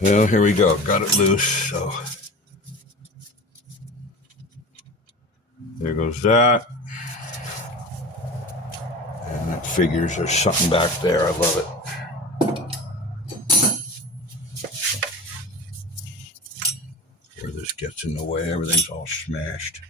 Well, here we go. Got it loose, so there goes that. And it figures there's something back there. I love it. Where this gets in the way, everything's all smashed.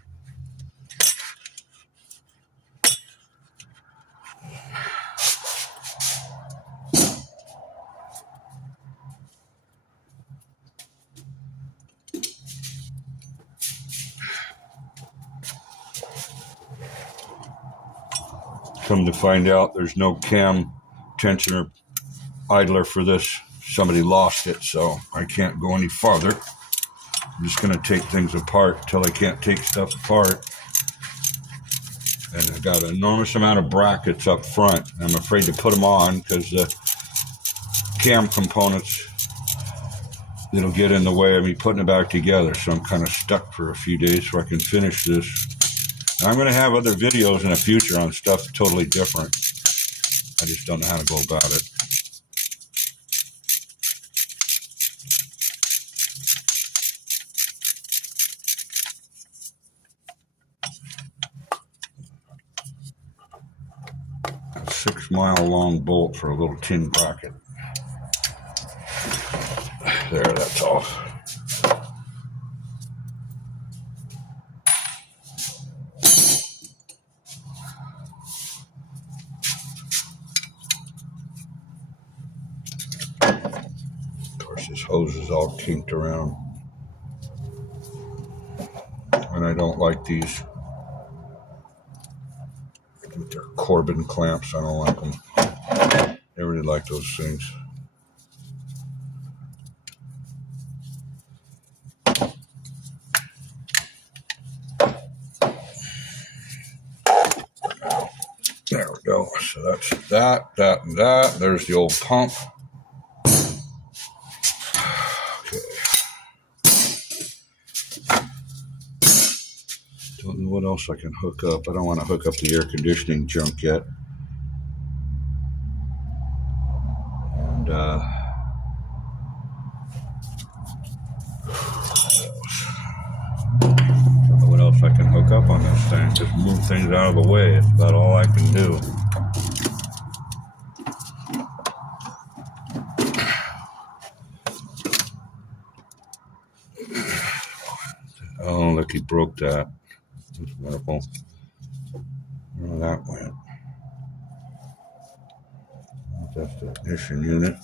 Come to find out, there's no cam tensioner idler for this. Somebody lost it, so I can't go any farther. I'm just going to take things apart until I can't take stuff apart. And I've got an enormous amount of brackets up front. I'm afraid to put them on because the cam components, it'll get in the way of me putting it back together. So I'm kind of stuck for a few days so I can finish this. I'm going to have other videos in the future on stuff totally different. I just don't know how to go about it. A 6-mile long bolt for a little tin bracket. There, that's off. This hose is all kinked around, and I don't like these. They're Corbin clamps. I don't like them. I really like those things. There we go. So that's that, and that. There's the old pump. Don't know what else I can hook up. I don't want to hook up the air conditioning junk yet. And don't know what else I can hook up on this thing. Just move things out of the way. It's about all I can do. Oh, look, he broke that. That's wonderful. Where that went. That's the ignition unit.